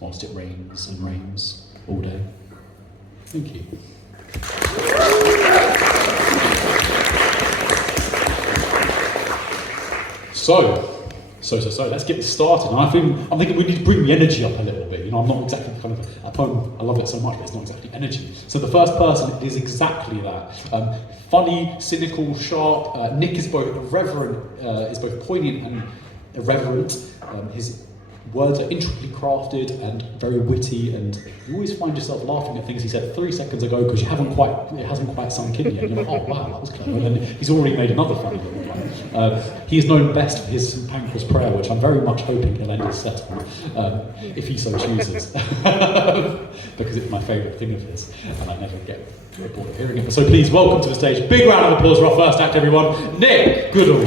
whilst it rains and rains all day. Thank you. So, let's get this started. And I'm thinking we need to bring the energy up a little bit. You know, I'm not exactly kind of a poem. I love it so much, but it's not exactly energy. So the first person is exactly that. Funny, cynical, sharp. Nick is both poignant and irreverent. His words are intricately crafted and very witty, and you always find yourself laughing at things he said 3 seconds ago because it hasn't quite sunk in yet. You're like, oh wow, that was clever, and then he's already made another funny little one. He is known best for his St Pancras prayer, which I'm very much hoping he'll end his set on, if he so chooses, because it's my favourite thing of his, and I never get bored of hearing it. So please welcome to the stage, big round of applause for our first act, everyone, Nick Goodall.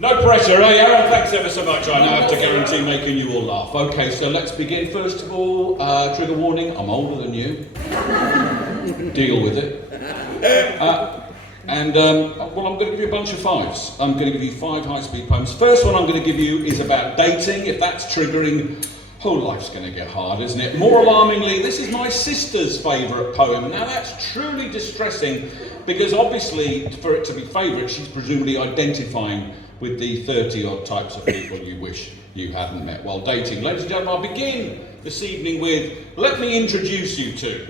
No pressure, eh, Aaron? Thanks ever so much. I now have to guarantee making you all laugh. Okay, so let's begin. First of all, trigger warning, I'm older than you. Deal with it. Well, I'm going to give you a bunch of fives. I'm going to give you 5 high-speed poems. First one I'm going to give you is about dating. If that's triggering, whole life's going to get hard, isn't it? More alarmingly, this is my sister's favourite poem. Now, that's truly distressing because obviously, for it to be favourite, she's presumably identifying with the 30-odd types of people you wish you hadn't met while dating. Ladies and gentlemen, I'll begin this evening with, let me introduce you to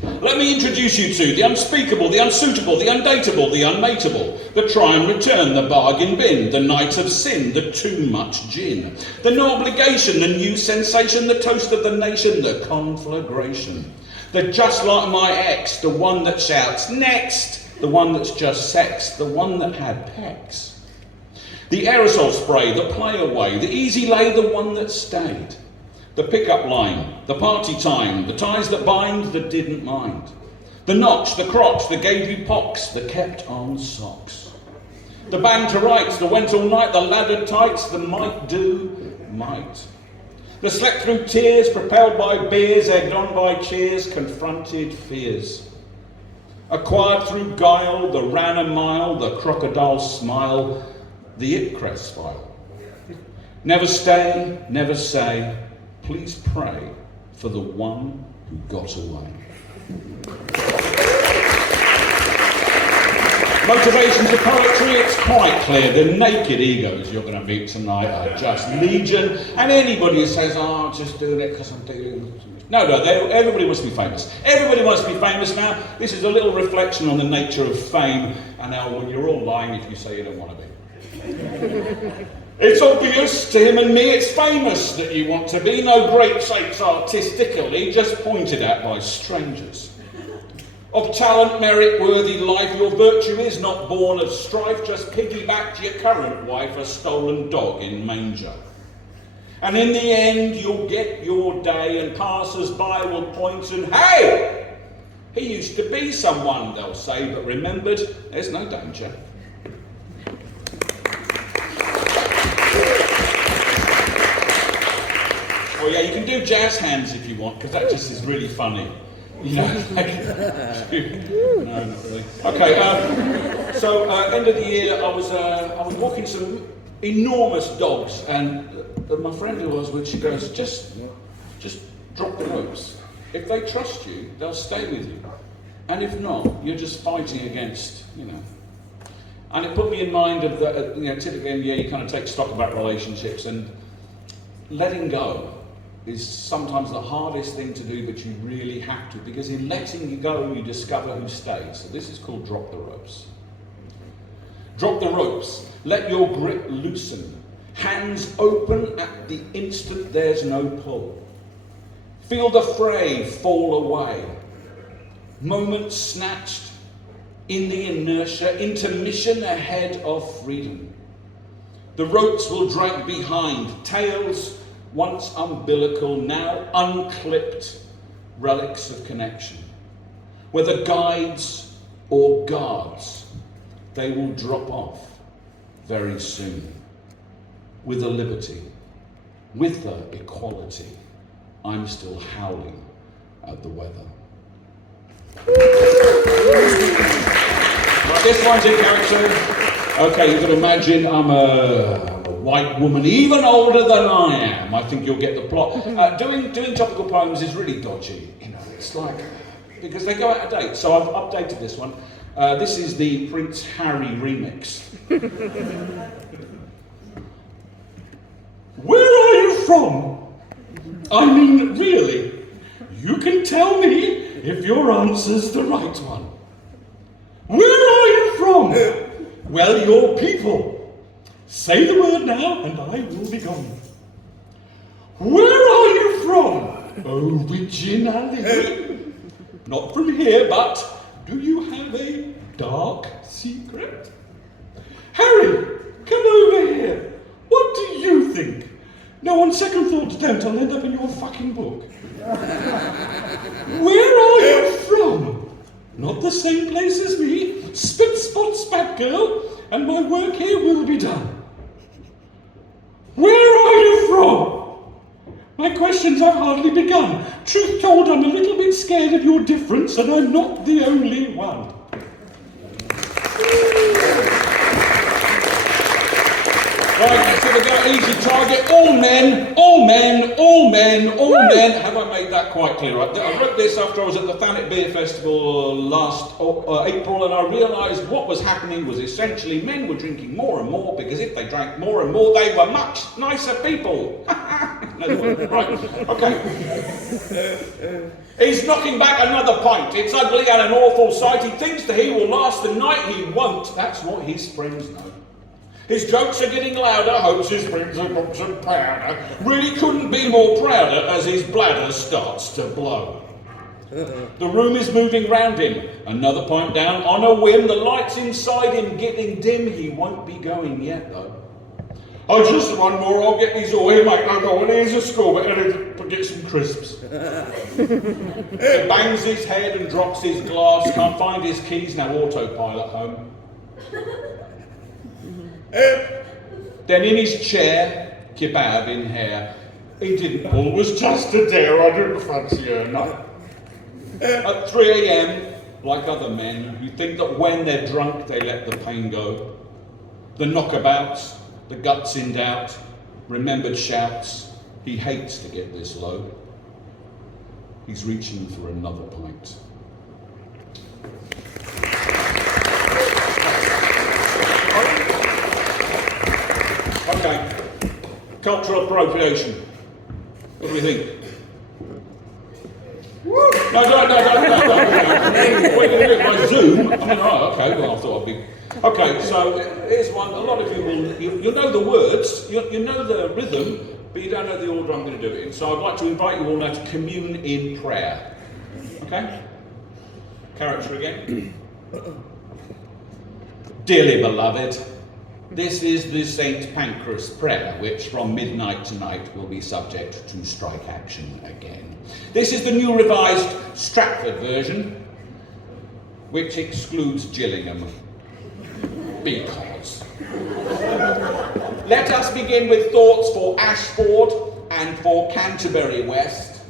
the unspeakable, the unsuitable, the undateable, the unmateable, the try and return, the bargain bin, the night of sin, the too much gin, the no obligation, the new sensation, the toast of the nation, the conflagration, the just like my ex, the one that shouts next, the one that's just sex, the one that had pecs, the aerosol spray, the play away, the easy lay, the one that stayed, the pickup line, the party time, the ties that bind, that didn't mind, the notch, the crotch, the gave you pox, the kept on socks, the banter rights, the went all night, the laddered tights, the might do, might, the slept through tears, propelled by beers, egged on by cheers, confronted fears, acquired through guile, the ran a mile, the crocodile smile, the it crest file, never stay, never say, please pray for the one who got away. Motivations of poetry, it's quite clear. The naked egos you're going to meet tonight are just legion. And anybody who says, oh, I'm just doing it because I'm dealing with... No, everybody wants to be famous. Everybody wants to be famous now. This is a little reflection on the nature of fame and how when you're all lying if you say you don't want to be. It's obvious to him and me, it's famous that you want to be. No great shapes artistically, just pointed at by strangers. Of talent, merit, worthy life, your virtue is not born of strife, just piggyback to your current wife, a stolen dog in manger. And in the end, you'll get your day and passers-by will point and, hey, he used to be someone, they'll say, but remembered, there's no danger. Well, yeah, you can do jazz hands if you want, because that just is really funny. You know, no, not really. Okay, so end of the year, I was walking some enormous dogs, and my friend who was with, she goes, just drop the ropes. If they trust you, they'll stay with you, and if not, you're just fighting against, you know. And it put me in mind of that. You know, typically in the year, you kind of take stock about relationships, and letting go is sometimes the hardest thing to do, but you really have to, because in letting you go, you discover who stays. So this is called drop the ropes. Drop the ropes, let your grip loosen. Hands open at the instant there's no pull. Feel the fray fall away. Moments snatched in the inertia, intermission ahead of freedom. The ropes will drag behind, tails once umbilical, now unclipped relics of connection. Whether guides or guards, they will drop off very soon. With the liberty, with the equality, I'm still howling at the weather. this one's in character. Okay, you can imagine I'm a white woman, even older than I am. I think you'll get the plot. Doing topical poems is really dodgy. You know, it's like, because they go out of date. So I've updated this one. This is the Prince Harry remix. Where are you from? I mean, really? You can tell me if your answer's the right one. Where are you from? Well, your people. Say the word now, and I will be gone. Where are you from? Originally. Not from here, but do you have a dark secret? Harry, come over here. What do you think? No, on second thoughts, don't. I'll end up in your fucking book. Where are you from? Not the same place as me. Spit, spot, spat, girl. And my work here will be done. Where are you from? My questions have hardly begun. Truth told, I'm a little bit scared of your difference, and I'm not the only one. Right, so we go easy target. All men, all men, all men, all men. Have I made that quite clear? I wrote this after I was at the Thanet Beer Festival last April, and I realised what was happening was essentially men were drinking more and more, because if they drank more and more, they were much nicer people. Right, okay. He's knocking back another pint. It's ugly and an awful sight. He thinks that he will last the night. He won't. That's what his friends know. His jokes are getting louder, hopes his friends are got some powder. Really couldn't be more prouder as his bladder starts to blow. The room is moving round him. Another pint down on a whim. The lights inside him getting dim. He won't be going yet though. Oh, just one more, I'll get these all. He might not go when he's at school, but he'll get some crisps. He bangs his head and drops his glass. Can't find his keys, now autopilot home. Then in his chair, kebab in hair. He didn't pull, was just a dare, I didn't fancy her, no. At 3 a.m, like other men who think that when they're drunk they let the pain go. The knockabouts, the guts in doubt, remembered shouts. He hates to get this low. He's reaching for another pint. Okay, cultural appropriation. What do we think? No. We're going to do it by Zoom. I mean, oh, okay, well, I thought I'd be... Okay, so here's one. A lot of you will... You know the words, you know the rhythm, but you don't know the order I'm going to do it in. So I'd like to invite you all now to commune in prayer. Okay? Character again. Dearly beloved, this is the St. Pancras prayer, which from midnight tonight will be subject to strike action again. This is the new revised Stratford version, which excludes Gillingham. Because. Let us begin with thoughts for Ashford and for Canterbury West,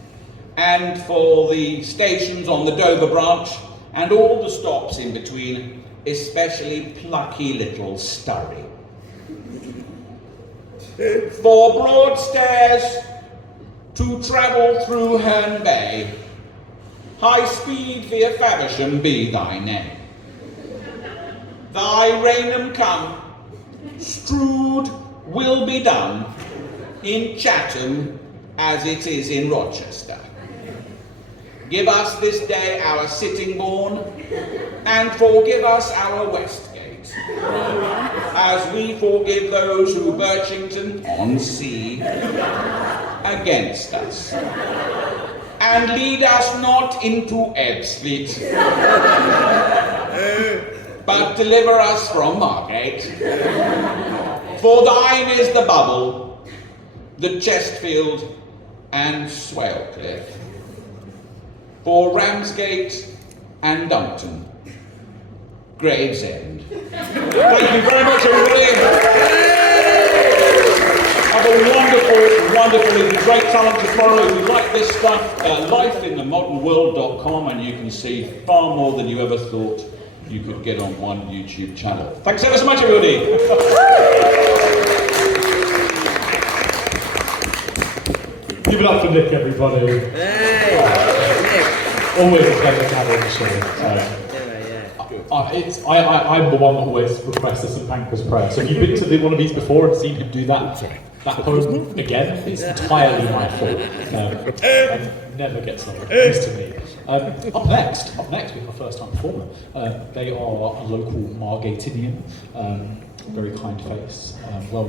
and for the stations on the Dover branch, and all the stops in between, especially plucky little Sturry. For Broadstairs to travel through Herne Bay, high speed via Faversham be thy name. Thy Rainham come, Strood will be done in Chatham as it is in Rochester. Give us this day our Sittingbourne, and forgive us our Westgate, as we forgive those who Birchington on sea against us. And lead us not into Ebbsfleet, but deliver us from Margate. For thine is the Bubble, the Chestfield, and Swalcliffe. For Ramsgate and Dumpton, Gravesend. Thank you very much, everybody. Have a wonderful, wonderful evening. Great talent tomorrow. If you like this stuff, lifeinthemodernworld.com, and you can see far more than you ever thought you could get on one YouTube channel. Thanks ever so much, everybody. Give it up for Nick, everybody. Hey! Always a pleasure to have you on the show. I'm the one that always requests the St. Pancras prayer. So if you've been to one of these before and seen him do that poem again, it's entirely my fault. It never gets long. It's to me. Up next, we have a first-time performer. They are a local Margatinian, very kind face, well